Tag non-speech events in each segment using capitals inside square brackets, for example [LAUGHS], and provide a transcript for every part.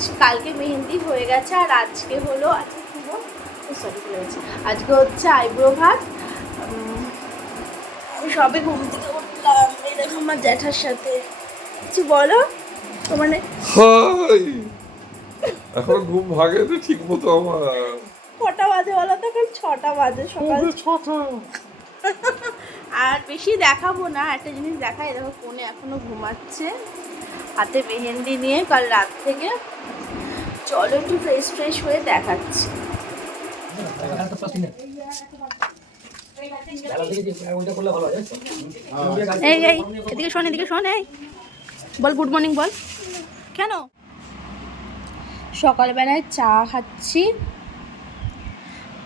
আজ কালকে মেহেন্দি হয়ে গেছে আর আজকে হলো আজকে সরি ভুলে গেছি। আজকে হচ্ছে আইব্রো ভাত। আমি সবে ঘুম থেকে উঠলাম এই দেখো আমার জ্যাঠার সাথে। কিছু বলো? মানে এখনও ঘুম ভাগে তো ঠিক মতো আমার। কটা বাজে বলো তো? এখন ছটা বাজে সকাল ছটা। আর বেশি দেখাবো না একটা জিনিস দেখাই দেখো ফোনে এখনও ঘুমাচ্ছে। হাতে মেহেন্দি নিয়ে কাল রাত থেকে চলো একটু ফ্রেশ ফ্রেশ হয়ে দেখাচ্ছি। এই এই এদিকে শোন এদিকে শোন এই। বল গুড মর্নিং বল। কেন? সকালবেলায় চা খাচ্ছি।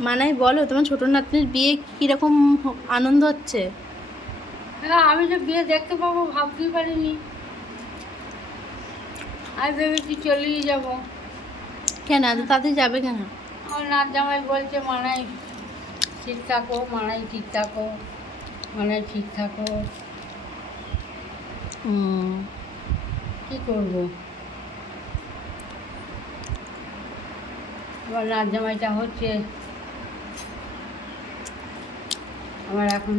মানাই বলো তোমার ছোট নাতনির বিয়ে কীরকম আনন্দ হচ্ছে? না আমি তো বিয়ে দেখতে পাবো ভাবতেই পারিনি। আমি ভেবেছি চলেই যাব। কেন? এত তাড়াতাড়ি যাবে কেন? আমার নাচ জামাই বলছে মানাই ঠিক থাকো মানাই ঠিক থাকো মানাই ঠিক থাকো। কী করব? এবার নাচ জামাইটা হচ্ছে আমার এখন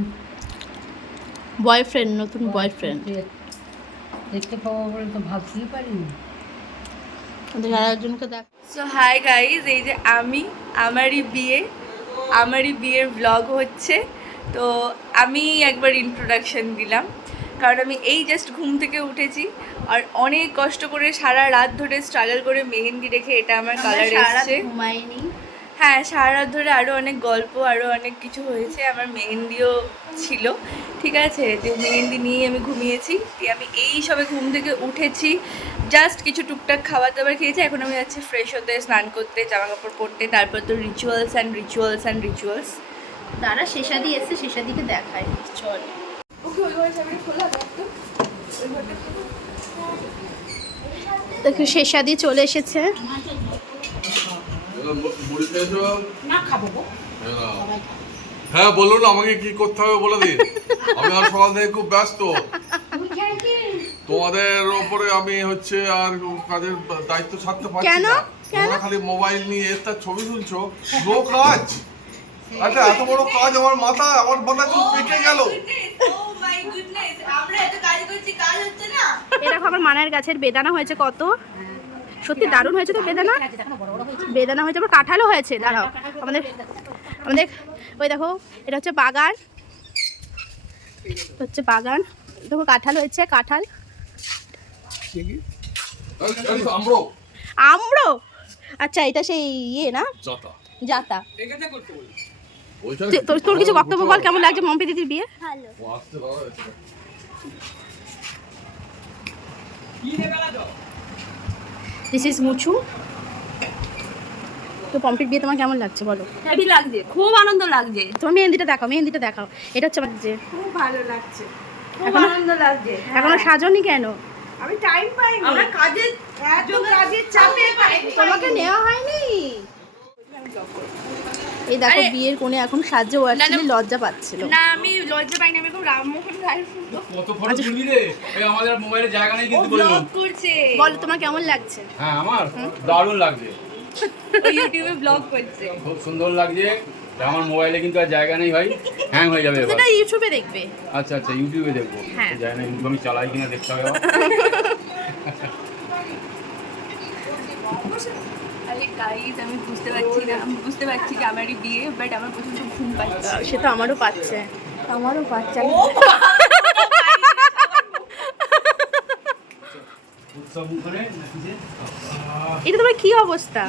বয়ফ্রেন্ড নতুন বয়ফ্রেন্ড দেখতে পাবো বলে তো ভাবতেই পারিনি। দেখ। সো হাই গাইজ এই যে আমি আমারই বিয়ে আমারই বিয়ের ব্লগ হচ্ছে। তো আমি একবার ইন্ট্রোডাকশন দিলাম। কারণ আমি এই জাস্ট ঘুম থেকে উঠেছি আর অনেক কষ্ট করে সারা রাত ধরে স্ট্রাগল করে মেহেন্দি রেখে এটা আমার কালার এসছে। ঘুমাইনি। হ্যাঁ সারা রাত ধরে আরও অনেক গল্প আরও অনেক কিছু হয়েছে। আমার মেহেন্দিও ছিল। ঠিক আছে যে মেহেন্দি নিয়ে আমি ঘুমিয়েছি। আমি এই সবে ঘুম থেকে উঠেছি। জাস্ট কিছু টুকটাক খাবার দাবার খেয়েছি এখন আমি যাচ্ছি ফ্রেশ হতে স্নান করতে জামা কাপড় পরতে তারপর তো rituals and rituals and rituals তারা শেষাদি এসছে শেষাদিকে দেখায়। চল। ওকে ওই ঘরে চাবিটা খোলা একটু ওই ঘরটা দেখো শেষাদি চলে এসেছে। হ্যাঁ বলুন আমাকে কি করতে হবে বলে দিন। আমি আর সকাল থেকে খুব ব্যস্ত। তোমাদের ওপরে আমি হচ্ছে আর কাজের দায়িত্ব ছাড়তে পারছি কেন? না। কেন? তোমরা খালি মোবাইল নিয়ে তার ছবি তুলছো। নো কাজ। আচ্ছা এত বড় কাজ আমার মাথা আমার মাথা চুল পেকে গেল। ও মাই গুডনেস আমরা এত কাজ করছি কাজ হচ্ছে না? এই দেখো আমার মানের গাছের বেদানা হয়েছে কত? সত্যি দারুণ হয়েছে তো বেদানা? বেদানা হয়েছে আবার কাঁঠালও হয়েছে দাঁড়াও। আমাদের আমাদের ওই দেখো এটা হচ্ছে বাগান। এটা হচ্ছে বাগান। দেখো কাঁঠাল হয়েছে কাঁঠাল। আমরো? আচ্ছা এটা সেই ইয়ে না? যাতা জাতা। তোর তোর কিছু বক্তব্য বল কেমন লাগছে মম্পি দিদির বিয়ে? দিস ইজ মুচু। তো পম্পির বিয়ে তোমার কেমন লাগছে বলো? হেভি লাগছে খুব আনন্দ লাগছে। তোমার মেহেন্দিটা দেখাও মেহেন্দিটা দেখাও। এটা হচ্ছে আমার যে খুব ভালো লাগছে খুব আনন্দ লাগছে এখনও সাজনি কেন? আমি টাইম পাইনি। আমরা কাজের এত কাজের চাপে পাইনি। তোমাকে নেওয়া হয়নি? এই দেখো বিয়ের কোণে এখন সাজে ও আসলে লজ্জা পাচ্ছিল। না আমি লজ্জা পাইনি আমি খুব রামমোহন রায় কত ফটো তুলি রে? এই আমাদের মোবাইলে জায়গা নেই কিন্তু বলো করছে। বলো তোমার কেমন লাগছে? হ্যাঁ আমার দারুণ লাগছে। [LAUGHS] ইউটিউবে ব্লগ করছে। খুব সুন্দর লাগছে। আমার মোবাইলে কিন্তু আর জায়গা নেই ভাই। হ্যাং হয়ে যাবে সেটা ইউটিউবে দেখবে। আচ্ছা আচ্ছা ইউটিউবে দেখব। হ্যাঁ। জানি না ইউটিউব আমি চালাই কিনা দেখতে হবে গাইজ আমি বুঝতে পারছি না আমি বুঝতে পারছি যে আমারই বিয়ে বাট আমার প্রচণ্ড ঘুম পাচ্ছে। সে তো আমারও পাচ্ছে। আমারও পাচ্ছে আমি- উৎসব মুখরে নাকি যে? এটা তোমার কি অবস্থা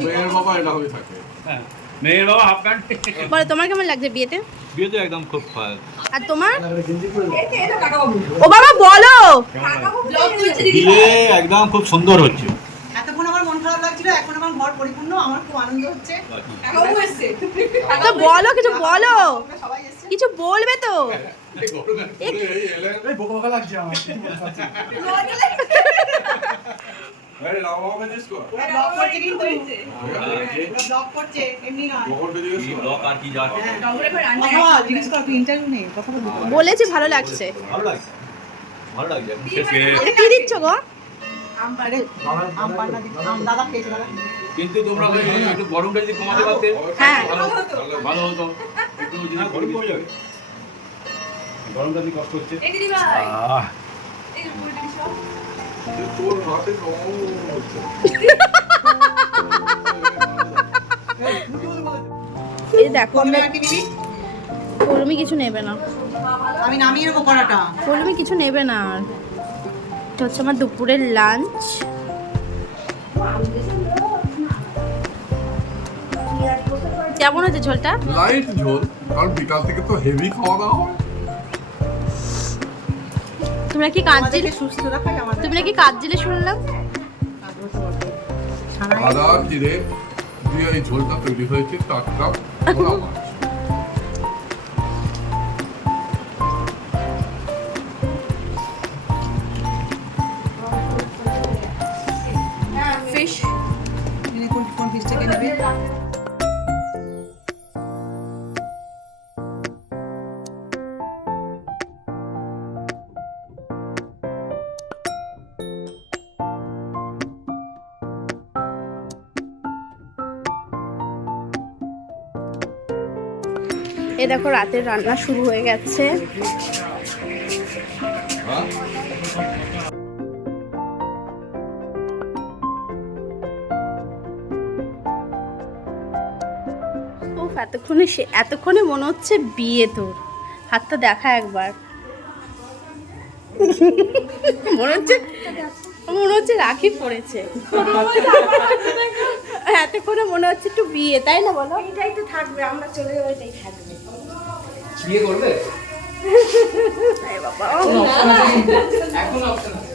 মেয়ের বাবা এটা হয়ে থাকে হ্যাঁ। মেয়ের বাবা হাফ প্যান্ট বলো তোমার কেমন লাগছে বিয়েতে বিয়ে তো একদম খুব ভালো আর তোমার ও বাবা বলো বিয়ে একদম খুব সুন্দর হচ্ছে এতক্ষণ আমার মন খারাপ লাগছিল এখন আমার ঘর পরিপূর্ণ আমার খুব আনন্দ হচ্ছে তো বলো কিছু বলো আমরা সবাই এসেছে কিছু বলবে তো এই বলেছি ভালো লাগছে। কি দিচ্ছ গো? কিন্তু তোমরা একটু গরমটা যদি কমাতে পারতে হ্যাঁ। ভালো হতো। ভালো হতো। একটু যদি গরম কমে যাবে। গরমটা যদি কষ্ট হচ্ছে। তোর হাতে এই দেখো কলমি কিছু নেবে না। আমি নামিয়ে নেব কড়াটা। কলমি কিছু নেবে না আর। হচ্ছে আমার দুপুরের লাঞ্চ কেমন হচ্ছে ঝোলটা? লাইট ঝোল কারণ বিকাল থেকে তো হেভি খাওয়া দাওয়া হয়। তোমরা কি কাজ জেলে সুস্থ রাখাই আমাদের তুমি নাকি কাজ। জেলে শুনলাম। ছানায় আদা জিরে দিয়ে এই ঝোলটা তৈরি হয়েছে টাটকা [LAUGHS] দেখো রাতের রান্না শুরু হয়ে গেছে। এতক্ষণে সে এতক্ষণে মনে হচ্ছে বিয়ে তোর। হাতটা দেখা একবার। মনে হচ্ছে মনে হচ্ছে রাখি পড়েছে। এতক্ষণে মনে হচ্ছে একটু বিয়ে, তাই না বলো? এটাই তো থাকবে, আমরা চলে যাব, এটাই থাকবে। বিয়ে করবে? [LAUGHS] এখন অপশন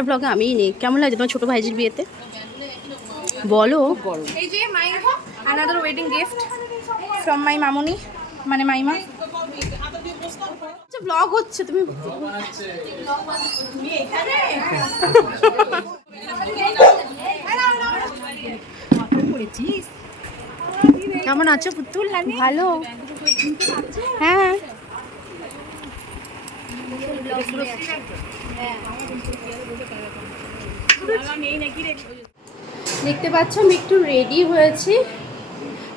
আমার ব্লগে আমিই নেই। কেমন লাগছে তোমার ছোট ভাইজির বিয়েতে? বলো। এই যে my another wedding gift from my মামুনি মানে মাইমা। ব্লগ হচ্ছে তুমি কেমন আছো পুতুল? ভালো। হ্যাঁ। দেখতে পাচ্ছ আমি একটু রেডি হয়েছি।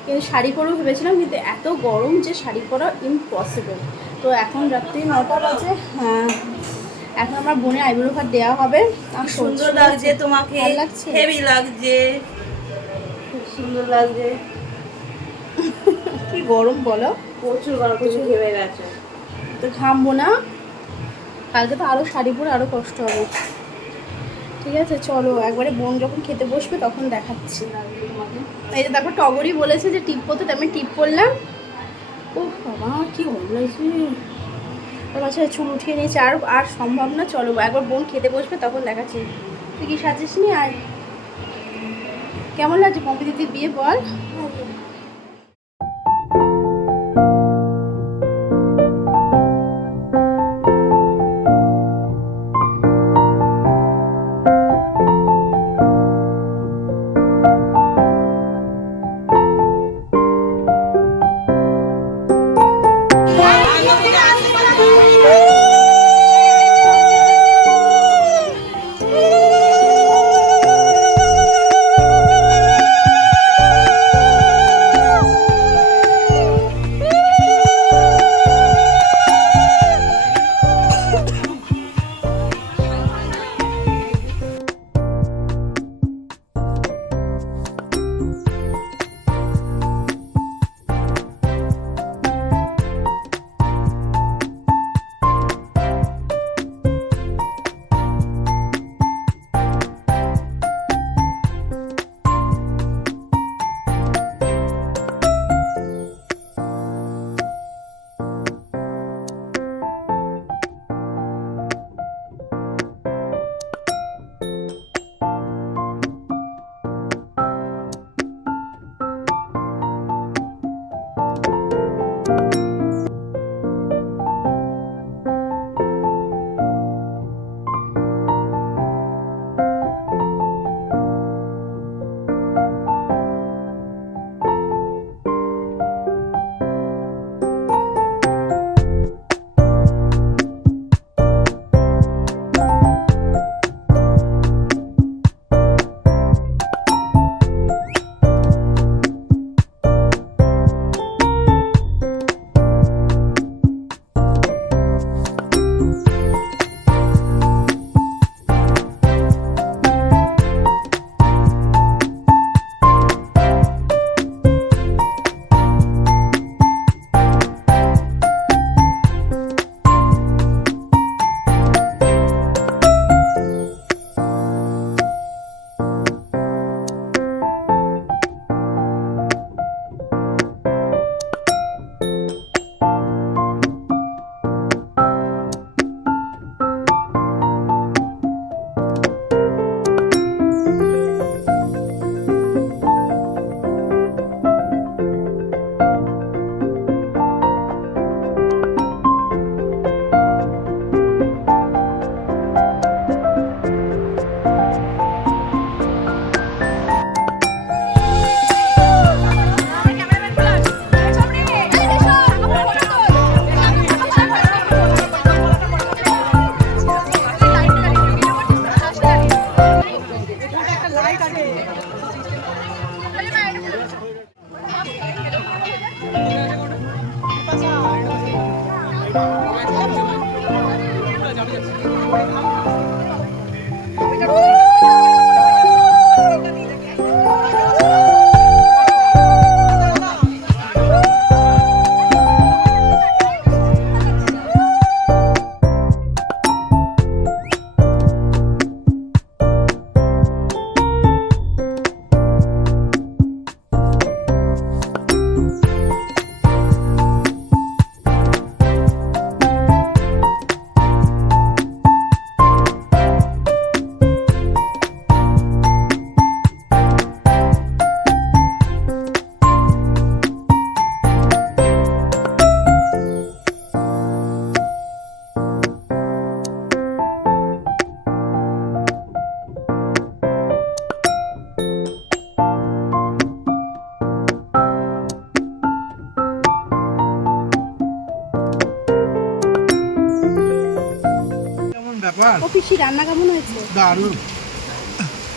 কিন্তু শাড়ি পরেও ভেবেছিলাম কিন্তু এত গরম যে শাড়ি পরা ইম্পসিবল তো এখন রাত্রি নটা বাজে হ্যাঁ। এখন আমার বোনের আইব্রো কাট দেওয়া হবে। সুন্দর লাগছে তোমাকে লাগছে? হেভি লাগছে। খুব সুন্দর লাগছে। কি গরম বলো? প্রচুর গরম প্রচুর ঘেমে গেছে। তো ঘামবো না। কালকে তো আরও শাড়ি পরে আরও কষ্ট হবে। ঠিক আছে, চলো, একবারে বোন যখন খেতে বসবে তখন দেখাচ্ছি। এই যে তারপর টগরই বলেছে যে টিপ করতে আমি টিপ করলাম। ও বাবা, কি গরম আচ্ছা চুল উঠিয়ে নিয়েছে, আর আর সম্ভব না, চলো, একবার বোন খেতে বসবে তখন দেখাচ্ছি। তুই কি সাজিস নি আর কেমন লাগছে পম্পি দিদির বিয়ে বল? কেমন ব্যাপার? ও পিসি রান্না কেমন হয়েছে? দারুণ।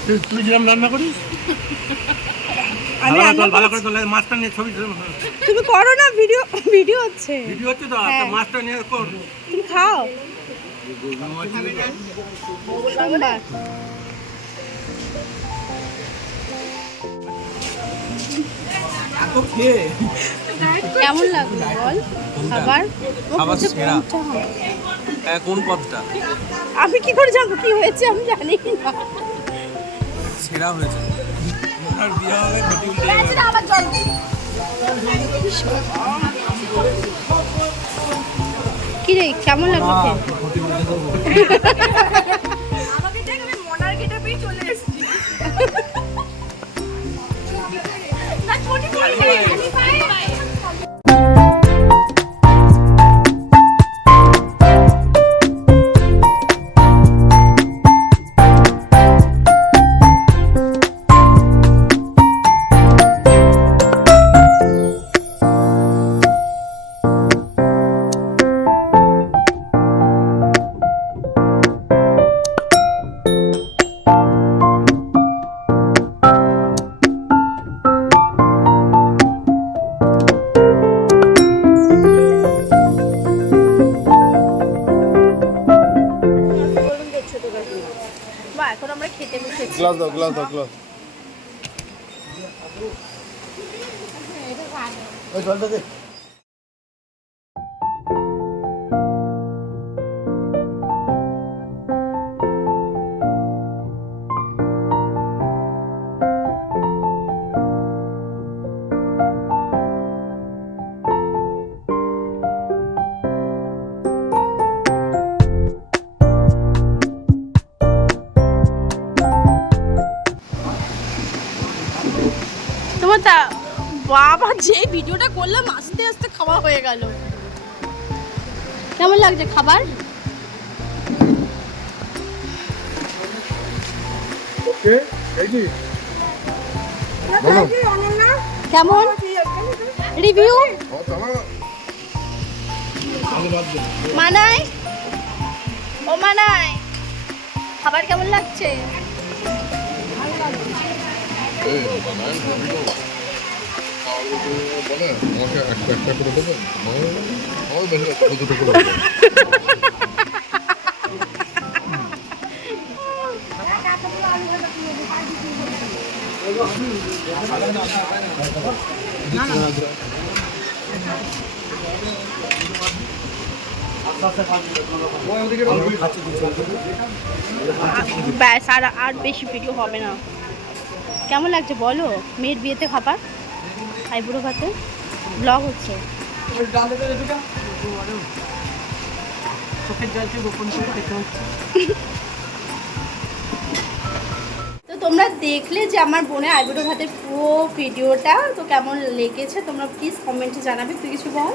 তুই- তুই যেরকম রান্না করিস? আমি রান্না ভালো করে তোলা মাছটা নিয়ে ছবি তুমি করো না ভিডিও ভিডিও হচ্ছে। ভিডিও হচ্ছে তো হ্যাঁ। মাছটা নিয়ে কর তুমি খাও। সোমবার। কেমন লাগল বল? খাবার? ও খাবার সেরা। হ্যাঁ কোন পদটা? আমি কি করে জানব কি হয়েছে আমি জানি না। সেরা হয়েছে। আর বিয়ে হবে ঘটি উল্টে যাবে। কি রে কেমন লাগল গ্লাস যে ভিডিওটা করলাম আস্তে আস্তে খাওয়া হয়ে গেল। কেমন লাগছে খাবার? কেমন? রিভিউ ও তোমার মানায় ও মানায় খাবার কেমন লাগছে? ব্যাস আর আর বেশি ভিডিও হবে না। কেমন লাগছে বলো? মেয়ের বিয়েতে খাবার? আইবুড়ো ভাতে ব্লগ হচ্ছে। তো তোমরা দেখলে যে আমার বোনের আইবুড়ো ভাতের পুরো ভিডিওটা তো কেমন লেগেছে তোমরা প্লিজ কমেন্টে জানাবে তুই কিছু বল?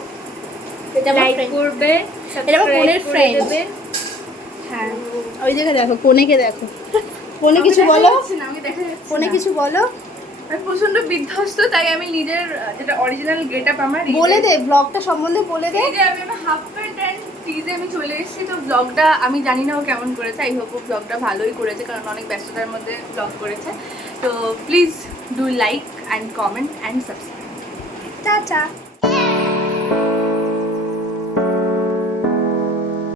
এটা আমার করবে এটা আমার বোনের ফ্রেন্ড হ্যাঁ ওই জায়গায় দেখো কোনেকে দেখো? কোনে কিছু বলো? কোনে কিছু বলো? প্রচণ্ড বিধ্বস্ত তাই আমি নিজের যেটা অরিজিনাল গেট আপ আমার বলে দে ব্লগটা সম্বন্ধে বলে দে। যে আমি আমার হাফ প্যান্ট অ্যান্ড টিজে আমি চলে এসেছি তো ব্লগটা আমি জানি না ও কেমন করেছে আই হোপ ও ব্লগটা ভালোই করেছে কারণ অনেক ব্যস্ততার মধ্যে ব্লগ করেছে। তো please do like and comment and subscribe tata.